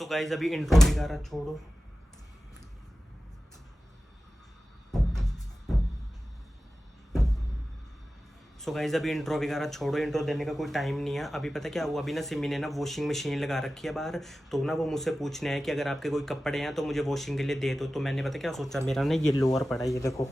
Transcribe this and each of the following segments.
So guys अभी intro वगैरह छोड़ो। सो गाइज अभी इंट्रो वगैरह छोड़ो, इंट्रो देने का कोई टाइम नहीं है। अभी पता क्या हुआ, अभी ना सिमी ने ना वॉशिंग मशीन लगा रखी है बाहर, तो ना वो मुझसे पूछने है कि अगर आपके कोई कपड़े हैं तो मुझे वॉशिंग के लिए दे दो। तो मैंने पता क्या सोचा, मेरा ना ये लोअर पड़ा है, ये देखो,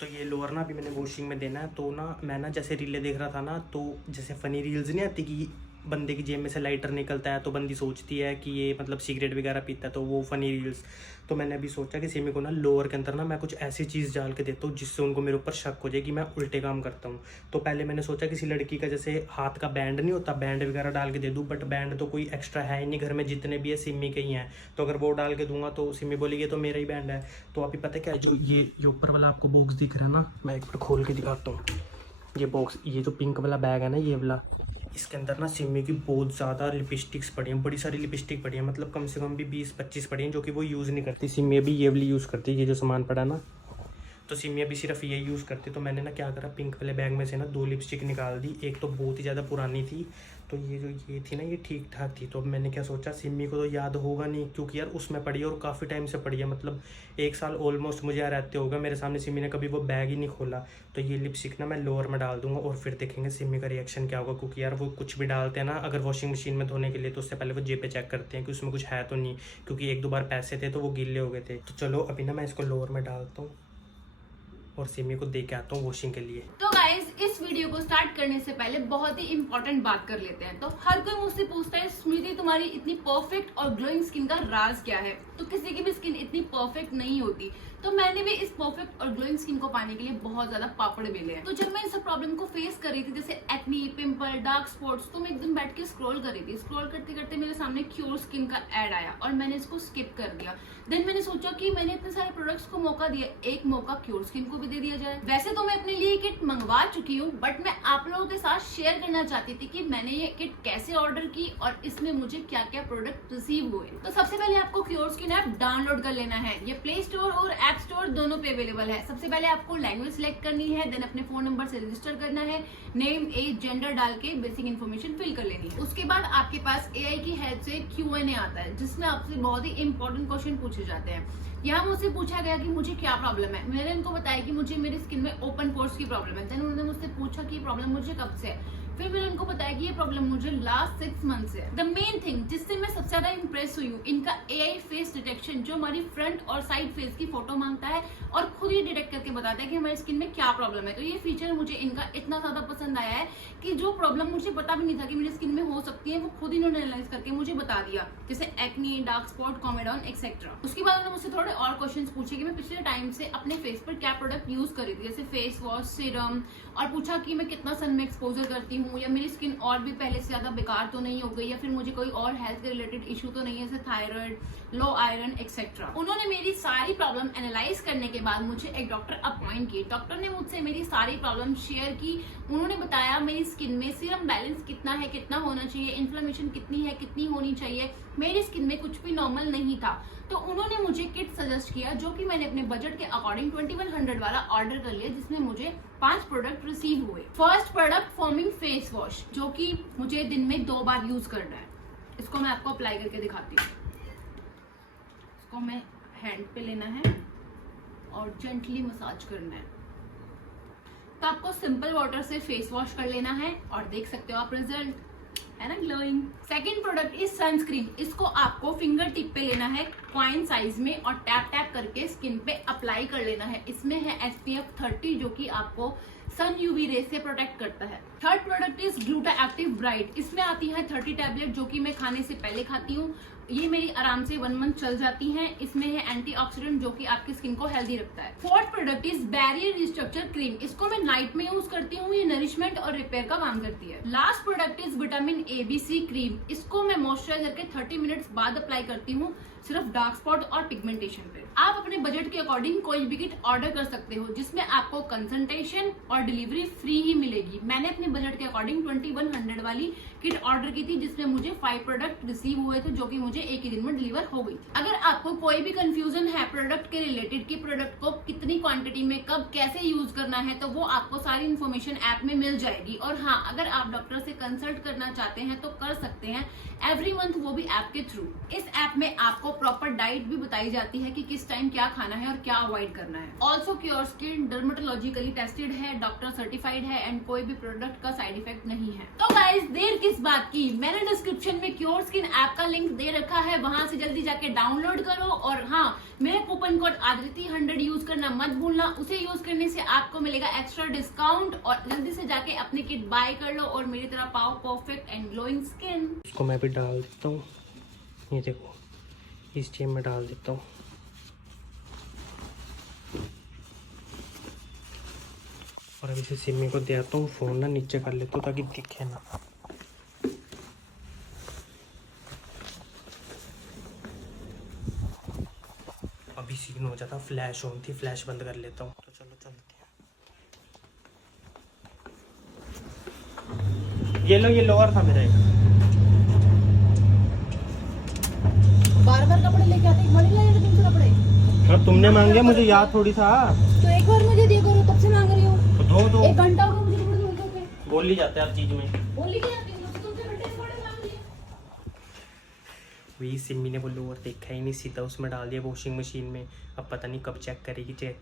तो ये लोअर ना अभी मैंने वॉशिंग में देना है। तो ना मैं ना जैसे रीलें देख रहा था ना, तो जैसे फ़नी रील्स नहीं आती कि बंदे की जेब में से लाइटर निकलता है तो बंदी सोचती है कि ये मतलब सिगरेट वगैरह पीता है, तो वो फ़नी रील्स। तो मैंने अभी सोचा कि सिमी को ना लोअर के अंदर ना मैं कुछ ऐसी चीज़ डाल के देता हूँ जिससे उनको मेरे ऊपर शक हो जाए कि मैं उल्टे काम करता हूँ। तो पहले मैंने सोचा किसी लड़की का जैसे हाथ का बैंड नहीं होता, बैंड वगैरह डाल के दे दूँ, बट बैंड तो कोई एक्स्ट्रा है ही नहीं घर में, जितने भी है सिमी के ही हैं। तो अगर वो डाल के दूंगा तो सिमी बोलेगी ये तो मेरा ही बैंड है। तो अभी पता क्या है, जो ये ऊपर वाला आपको बॉक्स दिख रहा है ना, मैं एक बार खोल के दिखाता हूँ। ये बॉक्स, ये जो पिंक वाला बैग है ना, ये वाला, इसके अंदर ना सिमी की बहुत ज़्यादा लिपस्टिक्स पड़ी हैं, बड़ी सारी लिपस्टिक पड़ी हैं, मतलब कम से कम भी 20-25 पड़ी हैं, जो कि वो यूज़ नहीं करती। सिमी अभी ये वाली यूज़ करती है, ये जो सामान पड़ा ना, तो सिमी अभी सिर्फ ये यूज़ करती। तो मैंने ना क्या करा, पिंक वाले बैग में से ना 2 लिपस्टिक निकाल दी। एक तो बहुत ही ज़्यादा पुरानी थी, तो ये जो ये थी ना, ये ठीक ठाक थी। तो अब मैंने क्या सोचा, सिमी को तो याद होगा नहीं क्योंकि यार उसमें पड़ी है और काफ़ी टाइम से पड़ी है, मतलब 1 साल ऑलमोस्ट मुझे यार रहते होगा मेरे सामने। सिमी ने कभी वो बैग ही नहीं खोला। तो ये लिपस्टिक ना मैं लोअर में डाल दूंगा और फिर देखेंगे सिमी का रिएक्शन क्या होगा, क्योंकि यार वो कुछ भी डालते हैं ना अगर वॉशिंग मशीन में धोने के लिए, तो उससे पहले वो जेब पे चेक करते हैं कि उसमें कुछ है तो नहीं, क्योंकि 1-2 बार पैसे थे तो वो गीले हो गए थे। तो चलो अभी ना मैं इसको लोअर में डालता हूँ और सिमी को दे के आता हूँ वॉशिंग के लिए। तो गाइज इस वीडियो को स्टार्ट करने से पहले बहुत ही इंपॉर्टेंट बात कर लेते हैं। तो हर कोई मुझसे पूछता है स्मृति तुम्हारी इतनी परफेक्ट और ग्लोइंग स्किन का राज क्या है। तो किसी की भी स्किन इतनी परफेक्ट नहीं होती, तो मैंने भी इस परफेक्ट और ग्लोइंग स्किन को पाने के लिए बहुत ज्यादा पापड़ बेले हैं। तो जब मैं इस सब प्रॉब्लम को फेस कर रही थी, जैसे एक्नी, पिंपल, डार्क स्पॉट्स, तो मैं एक दिन बैठ के स्क्रॉल कर रही थी। स्क्रॉल करते करते मेरे सामने क्योर स्किन का एड आया और मैंने इसको स्किप कर दिया। देन मैंने सोचा कि मैंने इतने सारे प्रोडक्ट्स को मौका दिया, एक मौका क्योर स्किन को भी दे दिया जाए। वैसे तो मैं अपने लिए किट मंगवा चुकी हूँ, बट मैं आप लोगों के साथ शेयर करना चाहती थी कि मैंने ये किट कैसे ऑर्डर की और इसमें मुझे क्या क्या प्रोडक्ट रिसीव हुए। तो सबसे पहले आपको क्योर स्किन ऐप डाउनलोड कर लेना है। ये प्ले स्टोर और ऐप स्टोर दोनों पे अवेलेबल है। सबसे पहले आपको लैंग्वेज सिलेक्ट करनी है, देन अपने फोन नंबर से रजिस्टर करना है, नेम, एज, जेंडर डाल के बेसिक इन्फॉर्मेशन फिल कर लेनी है। उसके बाद आपके पास एआई की हेल्प से Q&A आता है, जिसमें आपसे बहुत ही इंपॉर्टेंट क्वेश्चन पूछे जाते हैं। यहाँ मुझसे पूछा गया कि मुझे क्या प्रॉब्लम है। मैंने उनको बताया कि मुझे मेरी स्किन में ओपन पोर्स की प्रॉब्लम है। देन उन्होंने मुझसे पूछा कि प्रॉब्लम मुझे कब से है। फिर मैंने उनको बताया कि ये प्रॉब्लम मुझे लास्ट 6 मंथ से है। द मेन थिंग जिससे मैं सबसे ज्यादा इंप्रेस हुई हूँ, इनका एआई फेस डिटेक्शन, जो हमारी फ्रंट और साइड फेस की फोटो मांगता है और खुद ही डिटेक्ट करके बताता है कि हमारी स्किन में क्या प्रॉब्लम है। तो ये फीचर मुझे इनका इतना ज्यादा पसंद आया है कि जो प्रॉब्लम मुझे पता भी नहीं था कि मेरी स्किन में हो सकती है, वो खुद ही इन्होंने एनालाइज करके मुझे बता दिया, जैसे एक्नी, डार्क स्पॉट, कॉमेडॉन एक्सेट्रा। उसके बाद उन्होंने मुझसे थोड़े और क्वेश्चंस पूछे कि मैं पिछले टाइम से अपने फेस पर क्या प्रोडक्ट यूज कर रही थी, जैसे फेस वॉश, सीरम, और पूछा कि मैं कितना सन में एक्सपोजर करती हूँ, या मेरी स्किन और भी पहले से ज्यादा बेकार तो नहीं हो गई, या फिर मुझे कोई और हेल्थ के रिलेटेड इशू तो नहीं है, जैसे थायराइड, लो आयरन एक्सेट्रा। उन्होंने मेरी सारी प्रॉब्लम एनालाइज करने के बाद मुझे एक डॉक्टर अपॉइंट की। डॉक्टर ने मुझसे मेरी सारी प्रॉब्लम शेयर की। उन्होंने बताया मेरी स्किन में सीरम बैलेंस कितना है, कितना होना चाहिए, इन्फ्लेमेशन कितनी है, कितनी होनी चाहिए। मेरी स्किन में कुछ भी नॉर्मल नहीं था। तो उन्होंने मुझे किट सजेस्ट किया, जो कि मैंने अपने बजट के अकॉर्डिंग 2100 वाला ऑर्डर कर लिया, जिसमें मुझे 5 प्रोडक्ट रिसीव हुए। First product forming face wash, जो कि मुझे दिन में 2 बार यूज करना है। इसको मैं आपको अप्लाई करके दिखाती हूँ। इसको मैं हैंड पे लेना है और जेंटली मसाज करना है। तो आपको सिंपल वाटर से फेस वॉश कर लेना है और देख सकते हो आप रिजल्ट, है ना, glowing. Second product is sunscreen. इसको आपको फिंगर टिप पे लेना है, कॉइन साइज में, और टैप टैप करके स्किन पे अप्लाई कर लेना है। इसमें है SPF 30, जो कि आपको सन यूवी रे से प्रोटेक्ट करता है। Third product is gluta active bright. इसमें आती है 30 टैबलेट, जो कि मैं खाने से पहले खाती हूँ। ये मेरी आराम से 1 मंथ चल जाती हैं। इसमें है एंटीऑक्सीडेंट, जो कि आपकी स्किन को हेल्दी रखता है। Fourth product is barrier restructure cream. इसको मैं नाइट में यूज करती हूँ। ये नरिशमेंट और रिपेयर का काम करती है। Last product is vitamin ABC cream. इसको मैं मॉइस्चराइजर के 30 मिनट्स बाद अप्लाई करती हूँ, सिर्फ डार्क स्पॉट और पिगमेंटेशन पे। आप अपने बजट के अकॉर्डिंग कोई भी किट ऑर्डर कर सकते हो, जिसमें आपको कंसल्टेशन और डिलीवरी फ्री ही मिलेगी। मैंने अपने बजट के अकॉर्डिंग 2100 वाली किट ऑर्डर की थी, जिसमें मुझे 5 प्रोडक्ट रिसीव हुए थे, जो कि मुझे एक ही दिन में डिलीवर हो गई थी। अगर आपको कोई भी कंफ्यूजन है प्रोडक्ट के रिलेटेड कि प्रोडक्ट को कितनी क्वांटिटी में कब कैसे यूज करना है, तो वो आपको सारी इन्फॉर्मेशन ऐप में मिल जाएगी। और हाँ, अगर आप डॉक्टर से कंसल्ट करना चाहते हैं तो कर सकते हैं एवरी मंथ, वो भी ऐप के थ्रू। इस ऐप में आपको प्रॉपर डाइट भी बताई जाती है कि किस टाइम क्या खाना है और क्या अवॉइड करना है। Also cure skin dermatologically tested है, डॉक्टर सर्टिफाइड है एंड कोई भी प्रोडक्ट का साइड इफेक्ट नहीं है। तो गाइस, देर किस बात की, मैंने डिस्क्रिप्शन में क्योर स्किन ऐप का लिंक दे रखा है, वहां से जल्दी जाके डाउनलोड करो। और हाँ, मेरा कूपन कोड आदिति 100 यूज करना मत भूलना, उसे यूज करने से आपको मिलेगा एक्स्ट्रा डिस्काउंट। और जल्दी से जाके अपनी किट बाय कर लो और मेरी तरह पाओ परफेक्ट एंड ग्लोइंग स्किन। इसको मैं भी डाल देता हूँ, ये देखो इस जेब में डाल देता हूँ। और अब इसे सिमी को देता हूँ, फ़ोन ना नीचे कर लेता हूँ ताकि दिखे ना। अभी सीन हो जाता, फ्लैश ऑन थी, फ्लैश बंद कर लेता हूँ। तो चलो चलते हैं। ये लो, ये लोअर था मेरा एक। बार बार कपड़े लेके आते, बड़ी लाइन तुमसे कपड़े। हाँ, तुमने मांगे, मुझे याद थोड़ी था। तो एक बार मुझे दिया करो, तब से मांग रही हूँ। तो दो दो 1 घंटा हो गया मुझे कपड़े धोते हुए। बोल ही जाते हैं हर चीज में। बोल ही क्या आती हूँ, तो तुमसे घंटे से कपड़े मांग लिए। वही सिमी ने वो लोअर देखा ही नहीं, सीधा उसमें डाल दिया वॉशिंग मशीन में। अब पता नहीं कब चेक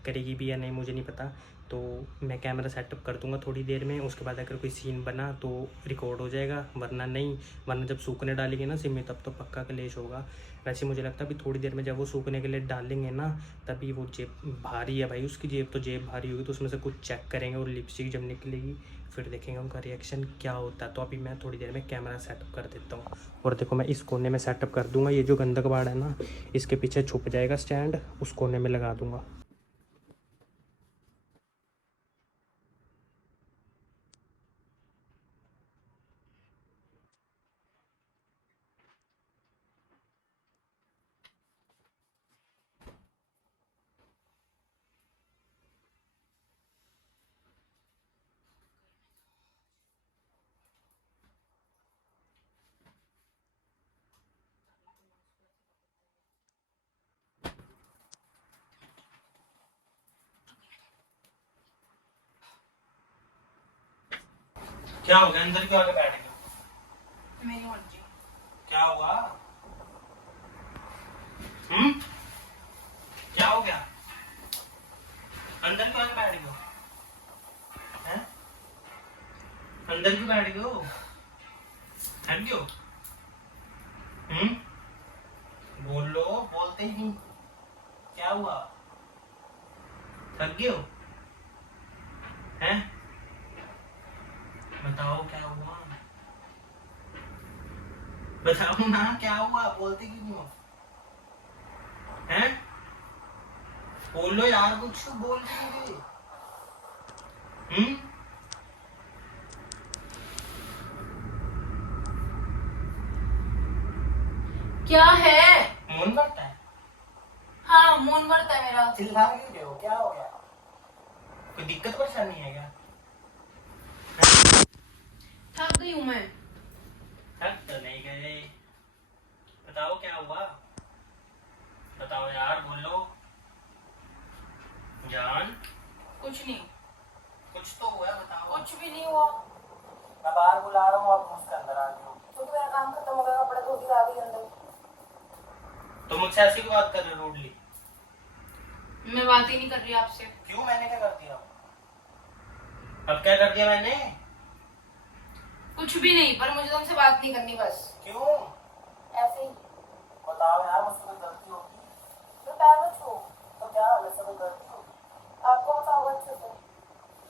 करेगी भी या नहीं, मुझे नहीं पता। तो मैं कैमरा सेटअप कर दूंगा थोड़ी देर में, उसके बाद अगर कोई सीन बना तो रिकॉर्ड हो जाएगा, वरना नहीं। वरना जब सूखने डालेंगे ना सिमी, तब तो पक्का क्लेश होगा। वैसे मुझे लगता है अभी थोड़ी देर में जब वो सूखने के लिए डालेंगे ना, तभी वो जेब भारी है भाई उसकी, जेब तो जेब भारी होगी, तो उसमें से कुछ चेक करेंगे और लिपस्टिक जब निकलेगी फिर देखेंगे उनका रिएक्शन क्या होता है। तो अभी मैं थोड़ी देर में कैमरा सेटअप कर देता हूँ। और देखो मैं इस कोने में सेटअप कर दूंगा, ये जो गंदा कबाड़ है ना, इसके पीछे छुप जाएगा स्टैंड, उस कोने में लगा दूंगा। क्या हो गया, अंदर क्यों आके बैठ गए? मेरी मर्जी। क्या हुआ? क्या हो गया? अंदर क्यों आके बैठ गए? हैं? अंदर क्यों बैठ गए हो? हट गए हो? बोलो, बोलते ही नहीं। क्या हुआ? थक गए हो? हैं? बताओ क्या हुआ? बताओ ना क्या हुआ, बोलते क्यों नहीं हो? हैं? बोलो यार, कुछ बोल रही। क्या है? मन बढ़ता है? हाँ, मून बढ़ता है मेरा। चिल्ला क्यों रहे हो, क्या हो गया? कोई दिक्कत परेशानी है क्या? थक गई हूँ मैं। थक तो नहीं गए, बताओ क्या हुआ? बताओ यार, बोलो जान। कुछ नहीं। कुछ तो हुआ, बताओ। कुछ भी नहीं हुआ। मैं बाहर बुला रहा हूँ, आप मुझसे अंदर आ गए हो। क्योंकि मेरा काम खत्म हो गया, कपड़े धो के आ गई अंदर। तो मुझसे ऐसी क्यों बात कर रहे हो रूडली? मैं बात ही नहीं कर रही आपसे। क्यों, मैंने क्या कर दिया? अब क्या कर दिया मैंने? कुछ भी नहीं, पर मुझे तुमसे बात नहीं करनी बस। क्यों? ऐसे ही। बताओ यार, मुझसे कोई गलती होगी तो पैर मत छू। तो क्या, मुझसे कोई गलती होगी? आपको बताओ अच्छे से।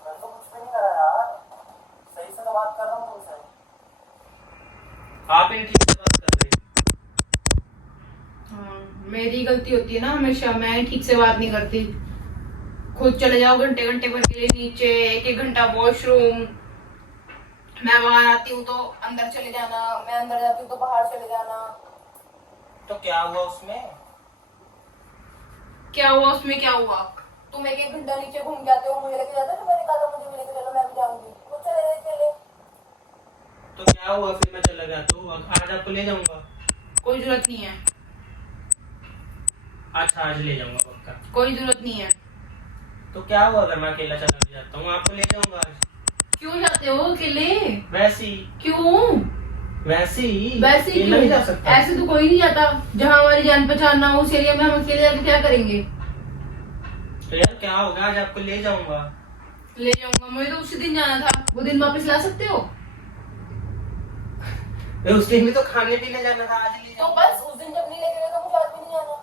मैं तो कुछ भी नहीं करा यार, सही से तो बात कर रहा हूँ तुमसे। आप ही ठीक से बात कर रहे हाँ, मेरी गलती होती है ना हमेशा, मैं ठीक से बात नहीं करती। खुद चले जाओ घंटे घंटे भर के लिए नीचे, 1-1 घंटा वॉशरूम। मैं बाहर आती हूँ तो अंदर चले जाना, मैं अंदर जाती हूँ तो बाहर चले जाना। तो क्या हुआ उसमें? क्या हुआ उसमें? क्या हुआ? तुम 1-1 घंटा नीचे घूम के आते हो, मुझे लेके जाते हो, तो मैंने कहा था मुझे भी लेके चलो, तो क्या हुआ फिर मैं चला गया तो आज आपको ले जाऊंगा। कोई जरूरत नहीं है, अच्छा आज ले जाऊंगा पक्का। कोई जरूरत नहीं है। तो क्या हुआ अगर मैं अकेला चला जाता हूँ, आपको ले जाऊंगा आज। क्यों जाते हो अकेले? वैसे ही क्यों? वैसे ही वैसे ही अकेला नहीं जा क्यों? सकता। ऐसे तो कोई नहीं जाता। जहाँ हमारी जान पहचान ना हो उस एरिया में हम अकेले जाके क्या करेंगे? तो यार क्या होगा, आज आपको ले जाऊंगा। ले जाऊंगा? मुझे तो उसी दिन जाना था, वो दिन वापस ला सकते हो? उस दिन भी तो खाने पीने जाना था, आज ले तो जाऊंगा। बस उस दिन जब नहीं लेके गए तो मुझे आज भी नहीं जाना।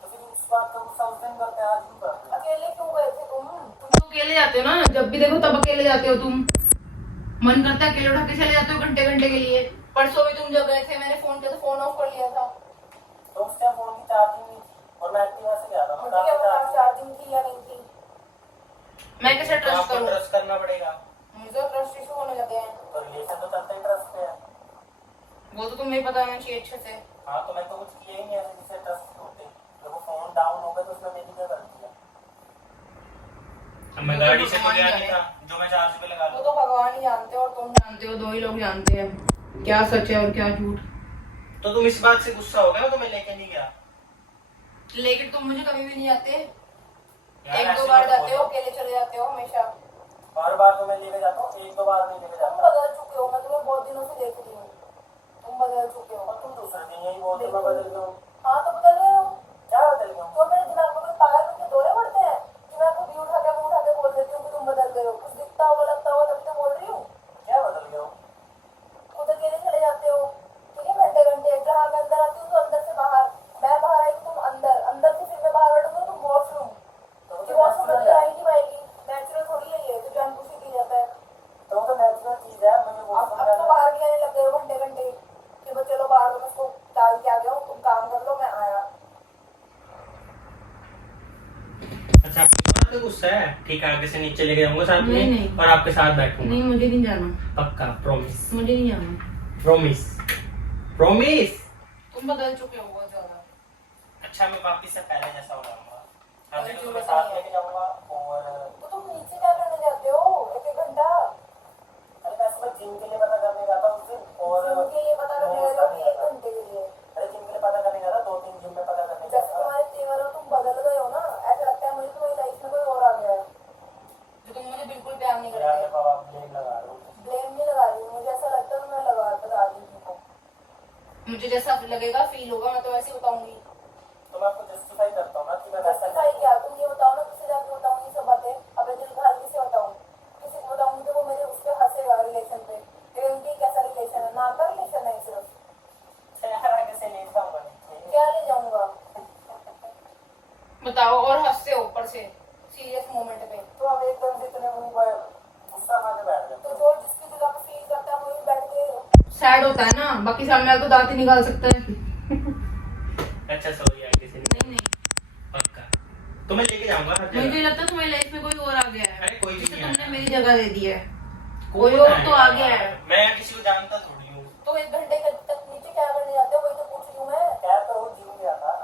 तो फिर उस बात का गुस्सा उस दिन करते हैं, आज क्यों करते हैं? अकेले क्यों गए थे तुम? तुम तो अकेले जाते हो ना, जब भी देखो तब अकेले जाते हो तुम। मन करता है अकेले उठा के चले जाते हो घंटे घंटे के लिए। परसों भी तुम जब गए थे मैंने फोन किया तो फोन ऑफ कर लिया था। तो उस टाइम फोन की चार्जिंग नहीं थी और मैं एक्टिवा से गया था। मुझे क्या पता चार्जिंग थी या नहीं थी। मैं कैसे तो ट्रस्ट आपको करूँ? ट्रस्ट करना पड़ेगा। मुझे ट्रस्ट इशू होने लगे हैं। तो रिलेशन तो चलते ही ट्रस्ट पे है। वो तो तुम्हें पता होना चाहिए अच्छे से। हाँ तो मैं तो कुछ किया ही नहीं ऐसे जिससे ट्रस्ट होते। जब वो फोन डाउन हो गया तो उसमें मेरी क्या गलती है? अब मैं गाड़ी से तो गया नहीं था जो मैं चार्ज पे लगा वो लूं। तो भगवान ही जानते हो और तुम जानते हो, दो ही लोग जानते हैं क्या सच है और क्या झूठ। तो तुम इस बात से गुस्सा हो गया ना, तो मैं लेके नहीं गया। लेकिन तुम मुझे कभी भी नहीं आते। यार, एक ऐसे दो बार मत जाते हो, बोलो। अकेले चले जाते हो हमेशा। बार बार तो मैं लेके जाता हूँ, एक दो बार नहीं लेके जाता। तुम बदल चुके हो, मैं तुम्हें बहुत दिनों से देख रही हूँ। तुम बदल चुके हो। और तुम दूसरे दिन यही बोलते हो मैं बदल गया हूँ। हाँ तो बदल गए हो। क्या बदल गया हूँ? तो मेरे दिमाग में कोई पागल बन के दौरे पड़ते हैं कि मैं खुद ही उठा के बोल देती हूँ कि तुम बदल गए हो। कुछ दिखता होगा लगता होगा तभी तो बोल रही हूँ। क्या बदल गया हूँ? खुद अकेले चले जाते हो, ठीक है, घंटे घंटे। जहाँ मैं अंदर आती हूँ तो अंदर से बाहर, मैं बाहर आई तुम अंदर, अंदर से फिर मैं बाहर बैठूंगी तुम वॉशरूम। कि वॉशरूम में तो आ ही नहीं पाएगी, नेचुरल थोड़ी है ये, तो जानबूझ के किया जाता है। तो वो तो नेचुरल चीज है। मुझे अब तो बाहर भी आने लग गए हो घंटे घंटे कि बस चलो बाहर, तो मैं उसको टाल के आ गया हूँ, तुम काम कर लो मैं आया। अच्छा आपको इस बात पे गुस्सा है? ठीक है, आगे से नीचे लेके जाऊंगा साथ में नहीं। और आपके साथ बैठूंगा। नहीं मुझे नहीं जाना, पक्का प्रॉमिस। मुझे नहीं जाना। Promise promise. तुम बदल चुके हो बहुत ज्यादा। अच्छा मैं वापस से पहले जैसा हो जाऊंगा। कोई अभी तो मैं जरूरत साथ नहीं है। लेके जाऊंगा। और तो तुम नीचे क्या करने जाते हो एक एक घंटा? अरे मैं सुबह जिम के लिए पता करने जाता हूँ उस दिन। और जिम के लिए पता करने गए हो कि एक घंटे के लिए? अरे जिम के लिए पता करने गया था, 2-3 जिम में पता करने। जैसे तुम्हारे तेवर हो, तुम बदल गए हो ना, ऐसा लगता है मुझे तुम्हारी लाइफ में कोई और आ गया है जो तुम मुझे बिल्कुल प्यार नहीं करते। यार बाबा ब्लेम लगा रहे हो। ब्लेम नहीं लगा रही हूँ, मुझे ऐसा लगता है मैं बता रही हूँ तुमको। मुझे जैसा लगेगा फील होगा मैं तो वैसे ही बताऊंगी। तो मैं आपको जस्टिफाई करता हूँ ना कि मैं जस्टिफाई क्या? तुम ये बताओ ना, किसी जाके बताऊँ ये सब बातें? अब दिल का हाल किसे बताऊँ? किसी को बताऊंगी तो वो मेरे उस पे हंसेगा रिलेशन पे। लेकिन उनकी कैसा रिलेशन है? नाम का रिलेशन है सिर्फ। यार आगे से ले जाऊंगा। क्या ले जाऊंगा? बताओ और हंसते हो ऊपर से सीरियस मोमेंट पे। तो अब एकदम से इतने मुंह पर गुस्सा खा के बैठ गए। तो जो जिसकी जगह पे फील करता है वही बैठ के सैड होता है ना, बाकी सामने वाला तो दांत ही निकाल सकता है। अच्छा सॉरी, आगे से नहीं नहीं, पक्का। तो मैं लेके जाऊंगा हर मुझे जगह। लगता है तुम्हारी लाइफ में कोई और आ गया है। अरे कोई भी जिसे नहीं तुमने आया। मेरी जगह दे दी है। कौन कोई और है तो आ यार? गया है। मैं किसी को जानता थोड़ी हूँ। तो 1 घंटे तक नीचे क्या करने जाते हो? वही तो पूछ रही हूँ मैं। क्या तो वो जिम गया था।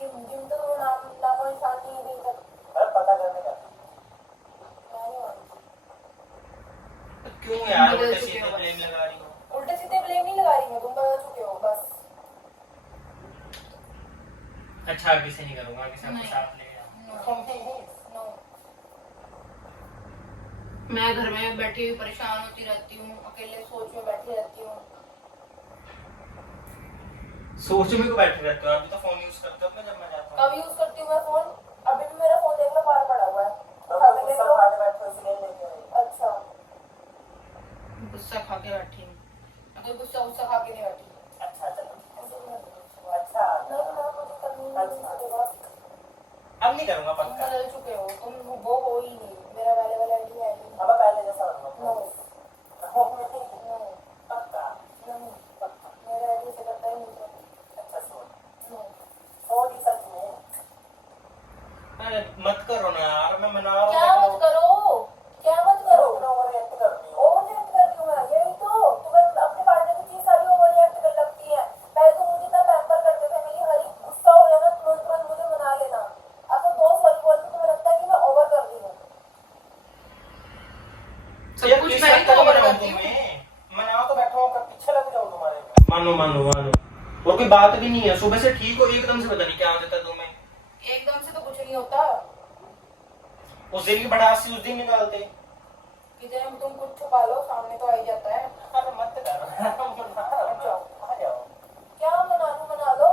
जिम तो तुम्हें नाम निशान नहीं है कहीं तक। अरे पता करने का। मैं नहीं मानती। क्यों यार बदल उल्टे चुके सीधे हो बस। ब्लेम लगा रही हो? उल्टे सीधे ब्लेम नहीं लगा रही मैं, तुम बदल चुके हो बस। अच्छा आगे से नहीं करूंगा, आगे से आपके नहीं। साथ लेके जाऊंगा। नो। मैं घर में बैठी हुई परेशान होती रहती हूँ, अकेले सोच में बैठी रहती हूँ। सोच में क्यों बैठे रहते हो? अभी तो फोन यूज करते हो ना जब मैं जाता हूँ। कब यूज करती हूँ मैं फोन? अभी भी मेरा फोन देख लो बाहर पड़ा हुआ है। उठा के देख लो। बैठो इसलिए लेके आई। अच्छा गुस्सा खा के बैठी हूँ। मैं कोई गुस्सा खा के नहीं बैठी। अच्छा चलो। अच्छा नहीं ना, मुझे करनी नहीं है। अब नहीं करूंगा तुम पक्का। बदल चुके हो, तुम वो हो ही नहीं। मेरा वाले वाला आईडी है नहीं। अब पहले जैसा बनूंगा। नो पक्का नहीं, पक्का मेरा आईडी से करता ही नहीं। अच्छा सुन, सॉरी सच में। अरे मत करो ना यार, मैं मना रहा हूँ। क्या मत करो? क्या मत करो? ओवररिएक्ट कर रही हो। ओवररिएक्ट कर रही हूँ मैं, यही तो। तुम्हें अपने पार्टनर की चीज सारी ओवररिएक्ट कर लगती है। पहले तो मुझे इतना पैम्पर करते थे, मेरी हर एक गुस्सा हो जाना तुरंत मुझे मना लेना। अब तो 2 सॉरी बोल के तुम्हें लगता है कि मैं ओवर कर रही हूँ। सब कुछ मैं ही तो ओवर करती हूँ। मनाओ तो बैठो और कोई बात भी नहीं है, सुबह से ठीक हो, एकदम से पता नहीं क्या हो जाता है तुम्हें। एकदम से तो कुछ नहीं होता। उस दिन की भड़ास उस दिन निकालते। कितने तुम कुछ छुपा लो, सामने तो आ ही जाता है। अरे मत करो। आ जाओ। क्या मना लूं, मना लो।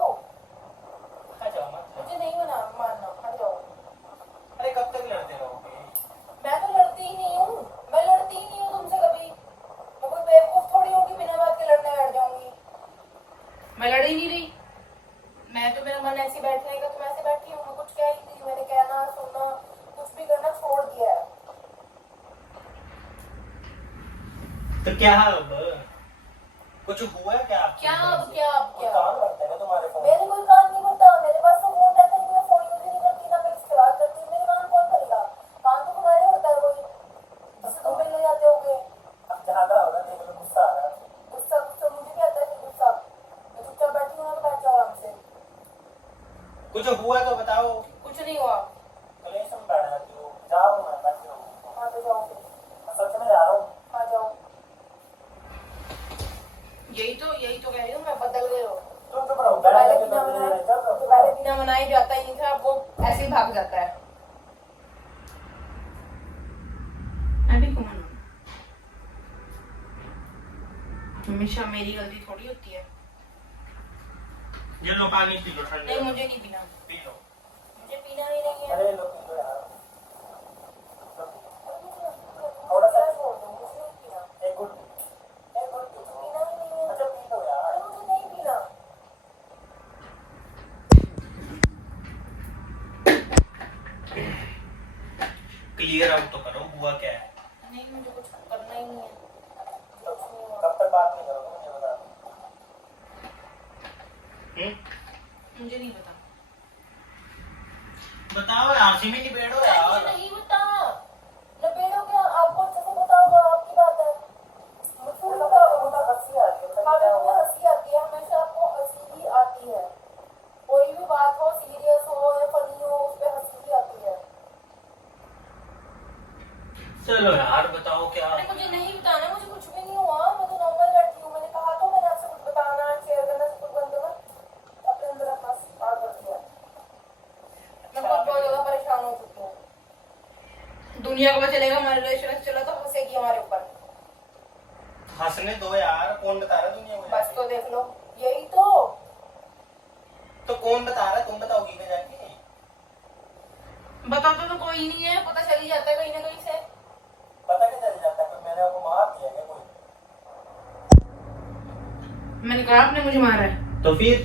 आ जाओ मत। मुझे नहीं मानना, हट जाओ। अरे कब तक लड़ते रहोगे? मैं तो लड़ती ही नहीं हूँ, मैं लड़ती ही नहीं हूँ तुमसे कभी। मैं कोई बेवकूफ थोड़ी हूँ कि बिना बात के लड़ने बैठ जाऊंगी। मैं लड़ ही नहीं रही। मैं तो, मेरा मन ऐसे बैठने का तो मैं ऐसे बैठी हूँ, मैं कुछ कह ही नहीं। मैंने कहना सुनना कुछ भी करना छोड़ दिया है। तो क्या अब कुछ हुआ है क्या? क्या अब क्या काम करते हैं तुम्हारे फोन? मेरे कोई काम नहीं करता, मेरे पास तो फोन रहता है, मैं फोन यूज ही नहीं करती, ना मैं इससे बात करती। मेरे काम कौन करेगा? काम तो तुम्हारे होता है कोई, जिससे तुम मिलने जाते होगे। अब ज्यादा हो रहा है, देखो गुस्सा आ रहा है। गुस्सा मुझे भी आता है फिर गुस्सा। मैं चुपचाप बैठी हूँ ना, तो बैठ जाओ आराम से। कुछ हुआ है तो बताओ। कुछ नहीं हुआ। कलेश में बैठ जाती हो। जाओ मैं बैठी हूँ। हाँ तो जाओ फिर। सच में जा रहा हूँ। हाँ जाओ। यही तो कह रही हूँ मैं, बदल गए हो। तुम चुप रहो। पहले बिना मनाए जाता ही नहीं था, अब वो ऐसे ही भाग जाता है। मैं भी कौन हूँ? हमेशा मेरी गलती थोड़ी होती है। ये लो पानी पी लो ठंडा। नहीं मुझे नहीं पीना। P low. मुझे पीना ही नहीं है। अरे लो पी लो यार। थोड़ा सा छोड़ दो, मुझे नहीं पीना। एक गुड पीना ही नहीं है। अच्छा पी लो यार। अरे मुझे नहीं पीना। क्लियर आउट तो करो, हुआ क्या है? नहीं मुझे कुछ करना ही नहीं है। कुछ नहीं हुआ। कब तक बात नहीं करोगे मुझे बता। मुझे नहीं पता। बताओ यार, सिमी नहीं बैठो मुझे यार। नहीं पता। लपेटो क्या? आपको अच्छे से पता होगा, आपकी बात है। मुझे नहीं पता होगा। हंसी आती है। हाँ तो तुम्हें हंसी आती है, हमेशा आपको हंसी ही आती है। कोई भी बात हो, सीरियस हो या फनी हो, उस पर हंसी ही आती है। चलो यार बताओ क्या। अरे मुझे नहीं बताना, मुझे कुछ भी नहीं हुआ। मैं तो नॉर्मल बैठी हूँ। मैंने कहा तो मैंने आपसे कुछ बताना शेयर करना सब कुछ बंद करना, अपने अंदर रखना स्टार्ट कर दिया। मैं खुद बहुत ज्यादा परेशान हो चुकी हूँ। दुनिया को पता चलेगा हमारा रिलेशन चला तो हंसेगी हमारे ऊपर। हंसने दो यार, कौन बता रहा है दुनिया को? बस तो देख लो, यही तो। तो कौन बता रहा है? तुम बताओगी मैं जाके? बताता तो कोई नहीं है, पता चल ही जाता है कहीं ना कहीं से। पता क्या चल जाता है? कोई मैंने आपको मार दिया क्या कोई? मैंने कहा आपने मुझे मारा है। तो फिर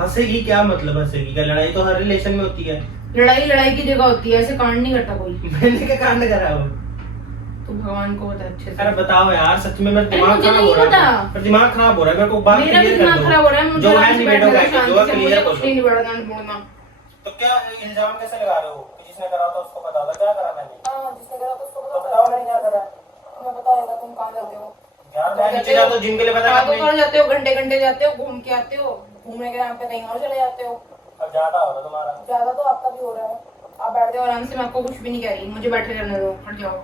हंसेगी क्या मतलब? हंसेगी क्या? लड़ाई तो हर रिलेशन में होती है। लड़ाई की जगह होती है, ऐसे कांड नहीं करता कोई। मैंने क्या कांड करा हो? तो भगवान को बता अच्छे से। अरे बताओ यार, सच में मेरा दिमाग मुझे खराब नहीं हो रहा पता। है। मेरा दिमाग खराब हो रहा है, मेरे को बात मेरा भी क्लियर कर दिमाग दो। खराब हो रहा है, मुझे जो है आराम से नहीं बैठना बैठो है, जो है शांति से, क्लियर मुझे कर कुछ दो। नहीं बढ़ना बोलना। तो क्या इल्जाम कैसे लगा रहे हो कि जिसने करा था उसको बता दो? क्या करा मैंने? हाँ जिसने करा तो उसको तो बताओ मैंने क्या करा? तुम्हें बताएगा। तुम कहाँ जाते हो? यार मैं नीचे जाता हूँ जिम के लिए, पता है तो आपने? जाते हो, घंटे घंटे जाते हो, घूम के आते हो, घूमने के नाम पे कहीं और चले जाते हो। अब ज्यादा हो रहा है तुम्हारा। ज्यादा तो आपका भी हो रहा है। आप बैठ जाओ आराम से, मैं आपको कुछ भी नहीं कह रही। मुझे बैठे रहने दो, हट जाओ।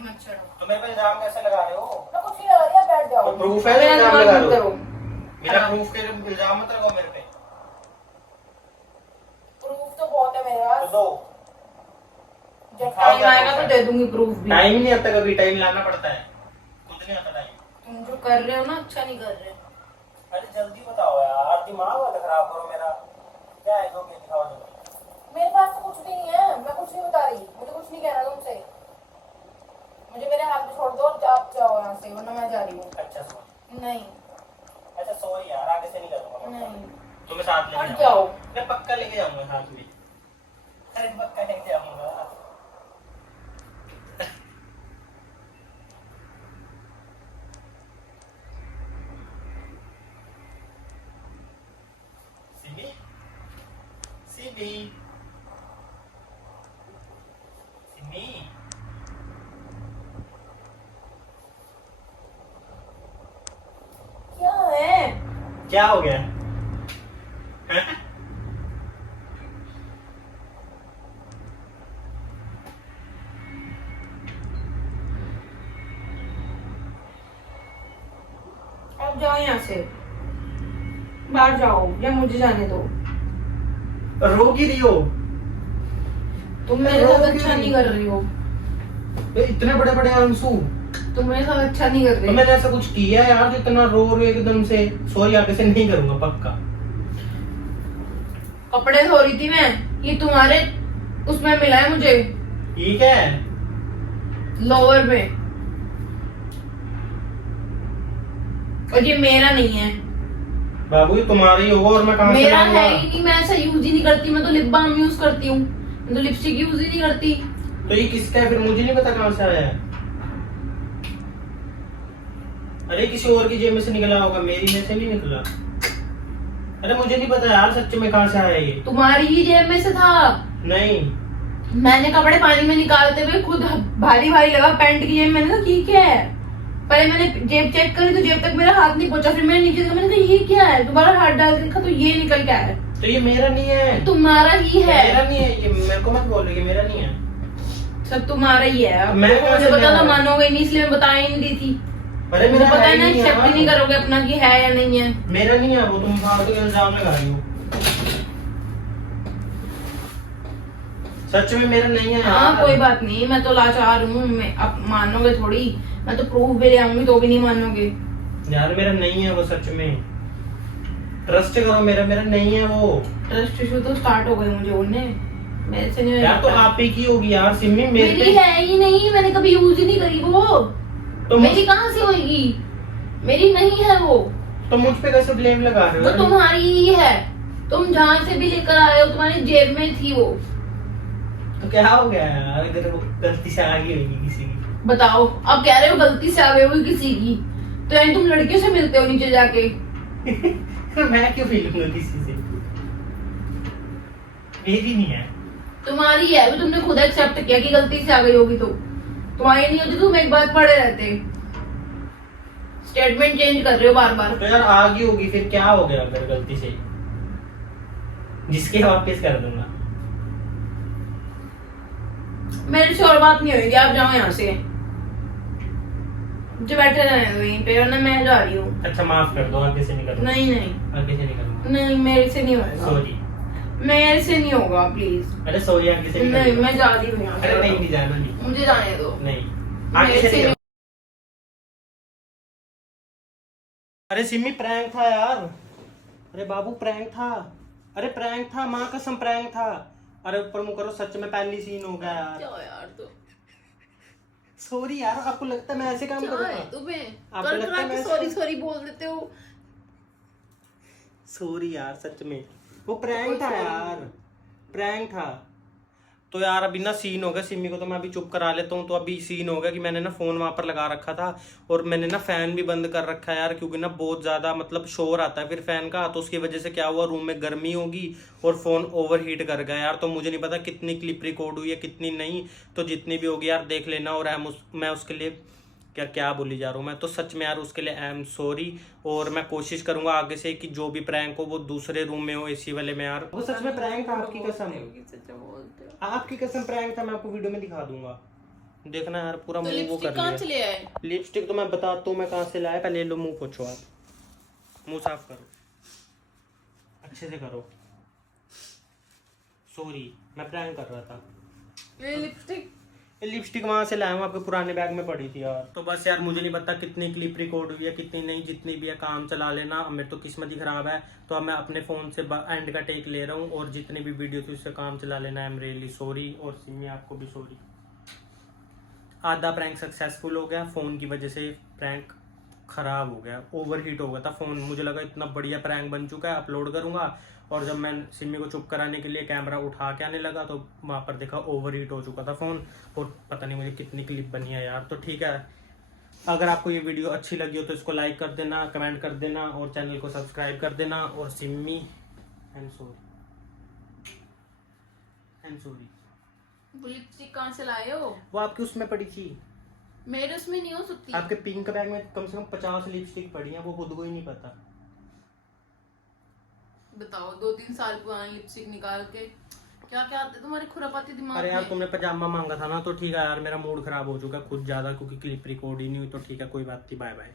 मत चढ़ो। तो मेरे पे इल्जाम कैसे लगा रहे हो? मैं कुछ नहीं लगा रही, आप बैठ जाओ। तो प्रूफ है? मेरा इल्जाम दिमाग लगा मत रहे हो? करो। बिना प्रूफ के इल्जाम मत लगाओ मेरे पे। प्रूफ तो बहुत है मेरे पास। तो दो। जब दिखाओ टाइम क्या आएगा proof तो है? दे दूंगी प्रूफ भी। टाइम ही नहीं आता, कभी टाइम लाना पड़ता है, खुद नहीं आता टाइम। तुम जो कर रहे हो ना, अच्छा नहीं कर रहे। अरे जल्दी बताओ यार, दिमाग मत खराब करो मेरा। क्या है जो दिखाओ जल्दी। मेरे पास तो कुछ भी नहीं है, मैं कुछ नहीं बता रही। मुझे कुछ नहीं कहना तुमसे। मुझे मेरे हाथ में छोड़ दो और आप जाओ यहाँ से, वरना मैं जा रही हूँ। अच्छा सॉरी। नहीं अच्छा सॉरी यार, आगे से नहीं करूंगा। नहीं, तुम्हें साथ लेके हट जाओ। मैं पक्का लेके जाऊंगा साथ में। अरे पक्का लेके जाऊंगा। सिमी सिमी सिमी क्या है? क्या हो गया? अब जाओ यहाँ से। बाहर जाओ या मुझे जाने दो। रो की रही हो? तुम मेरे साथ अच्छा नहीं कर रही हो। इतने बड़े बड़े आंसू? तुम मेरे साथ अच्छा नहीं कर तो रही। मैंने ऐसा कुछ किया यार जो इतना रो रहे एकदम से? सॉरी, आगे से नहीं करूंगा पक्का। कपड़े धो रही थी मैं, ये तुम्हारे उसमें मिला है मुझे, ये क्या है? लोअर में, और ये मेरा नहीं है। बाबू ये तुम्हारा ही होगा और मैं कहाँ से मेरा लाऊंगा? है ही नहीं, मैं ऐसा यूज ही नहीं करती। मैं तो लिप बाम यूज करती हूँ, मैं तो लिपस्टिक यूज ही नहीं करती। तो ये किसका है फिर? मुझे नहीं पता कहाँ से आया है। अरे किसी और की जेब में से निकला होगा, मेरी में से नहीं निकला। अरे मुझे नहीं पता यार सच में कहाँ से आया ये। तुम्हारी ही जेब में से था। नहीं, मैंने कपड़े पानी में निकालते हुए खुद भारी भारी लगा पैंट की जेब। मैंने कहा ये क्या है, पहले मैंने जेब चेक करी तो जेब तक मेरा हाथ नहीं पहुंचा। फिर मैंने नीचे देखा, मैंने कहा ये क्या है, दोबारा हाथ डाल के देखा तो ये निकल के आया। तो ये मेरा नहीं है। तुम्हारा ही है। मेरा नहीं है, ये मेरे को मत बोलो ये मेरा नहीं है। सब तुम्हारा ही है। अब मैं कहाँ मुझे से पता था लाया? मानोगे नहीं, इसलिए मैं बता ही नहीं दी थी। अरे मुझे मेरा पता है है ना, ही नहीं एक्सेप्ट यार। नहीं करोगे अपना कि है या नहीं है। मेरा नहीं है वो, तुम फालतू के इल्जाम लगा रही हो। सच में मेरा नहीं है हाँ यार। कोई बात नहीं, मैं तो लाचार हूँ। मैं अब मानोगे थोड़ी, मैं तो प्रूफ भी ले आऊंगी तो भी नहीं मानोगे। यार मेरा नहीं है वो, सच में ट्रस्ट करो, मेरा नहीं है वो। ट्रस्ट इशू तो स्टार्ट हो गए मुझे होने, मेरे से नहीं यार तो होता। आप ही की होगी यार सिमी, मेरे मेरी है ही नहीं, मैंने कभी यूज ही नहीं करी वो। तो मेरी कहाँ से होगी, मेरी नहीं है वो। तो मुझ पे कैसे ब्लेम लगा रहे तो हो? तुम्हारी ही है, तुम जहाँ से भी लेकर आए हो तुम्हारी जेब में थी वो। तो क्या हो गया यार, अगर वो गलती से आ गई होगी किसी की? बताओ, अब कह रहे हो गलती से आ गई होगी किसी की, तो यानी तुम लड़कियों से मिलते हो नीचे जाके। मैं क्यों मिलूंगा किसी से? मेरी नहीं है। तुम्हारी है, वो तुमने खुद एक्सेप्ट किया कि गलती से आ गई होगी। तो तुम्हारी नहीं होती, तुम एक बात पढ़े रहते। स्टेटमेंट चेंज कर रहे हो बार बार। तो यार आ गई होगी, फिर क्या हो गया अगर गलती से? जिसके वापस कर दूंगा। मेरे से और बात नहीं होगी, आप जाओ यहाँ से, मुझे बैठे रहने दो यहीं पे, वरना मैं जा रही हूँ। अच्छा माफ कर दो, आगे से नहीं करूंगा। नहीं नहीं आगे से नहीं करूंगा। नहीं, मेरे से नहीं होगा। सॉरी। मेरे से नहीं होगा प्लीज। अरे सॉरी, आगे से नहीं, करूंगा। मैं जा रही हूँ यहाँ से। अरे नहीं जाना, नहीं मुझे जाने दो। नहीं, आगे मेरे से से नहीं। नहीं। अरे सिमी प्रैंक था यार। अरे बाबू प्रैंक था। अरे प्रैंक था, माँ कसम प्रैंक था। अरे ऊपर मुँह करो, सच में पहली सीन हो गया यार। क्या यार तो सॉरी यार, आपको लगता है मैं ऐसे काम क्या करूंगा? है तुम्हें, आपको कर लगता है कर मैं सॉरी ऐसे- सॉरी बोल देते हो। सॉरी यार, सच में वो प्रैंक था यार, प्रैंक था। तो यार अभी ना सीन हो गया, सिमी को तो मैं अभी चुप करा लेता हूँ। तो अभी सीन हो गया कि मैंने ना फोन वहां पर लगा रखा था और मैंने ना फैन भी बंद कर रखा है यार, क्योंकि ना बहुत ज्यादा मतलब शोर आता है फिर फैन का। तो उसकी वजह से क्या हुआ, रूम में गर्मी होगी और फोन ओवर हीट कर गया यार। तो मुझे नहीं पता कितनी क्लिप रिकॉर्ड हुई है कितनी नहीं, तो जितनी भी होगी यार देख लेना। और मैं उसके लिए क्या बोली जा रहा हूँ मैं, तो सच में यार उसके लिए आई एम सॉरी। और मैं कोशिश करूंगा आगे से कि जो भी प्रैंक हो वो दूसरे रूम में हो, एसी वाले में यार। वो सच में प्रैंक था, आपकी कसम, आपकी कसम प्रैंक था। मैं आपको वीडियो में दिखा दूंगा, देखना यार पूरा मुंह वो कर कहाँ से लिया। ले आए? लिपस्टिक तो मैं बताता हूँ मैं कहाँ से लाया, पहले लो मुंह पोछो, आप मुंह साफ करो, अच्छे से करो। सॉरी, मैं प्रैंक कर रहा था। ये लिपस्टिक लिपस्टिक वहां से लाया हूँ, आपके पुराने बैग में पड़ी थी यार। तो बस यार मुझे नहीं पता कितनी क्लिप रिकॉर्ड हुई है कितनी नहीं, जितनी भी है काम चला लेना। अब मेरी तो किस्मत ही खराब है, तो अब मैं अपने फोन से एंड का टेक ले रहा हूँ और जितनी भी वीडियो थी उससे काम चला लेना। I am really sorry. और सिमी आपको भी सॉरी। आधा प्रैंक सक्सेसफुल हो गया, फोन की वजह से प्रैंक खराब हो गया, ओवर हीट हो गया था फोन। मुझे लगा इतना बढ़िया प्रैंक बन चुका है, अपलोड करूंगा, और जब मैं सिमी को चुप कराने के लिए कैमरा उठा के आने लगा तो वहां पर देखा ओवर हीट हो चुका था फोन। और पता नहीं मुझे कितनी क्लिप बनी है यार। तो ठीक है, अगर आपको ये वीडियो अच्छी लगी हो तो इसको लाइक कर देना, कमेंट कर देना और चैनल को सब्सक्राइब कर देना। और सिमी आई एम सॉरी। वो लिपस्टिक कहाँ से लाए हो? वो आपकी उसमें पड़ी थी, मेरे उसमें नहीं हो सकती। आपके पिंक बैग में कम से कम 50 लिपस्टिक पड़ी है, वो खुद को ही नहीं पता। बताओ, 2-3 साल पुरानी लिपस्टिक निकाल के क्या क्या आते तुम्हारे खुरापाती दिमाग अरे यार में? तुमने पजामा मांगा था ना, तो ठीक है यार, मेरा मूड खराब हो चुका है खुद ज्यादा, क्योंकि क्लिप रिकॉर्ड ही नहीं हुई। तो ठीक है, कोई बात नहीं, बाय बाय।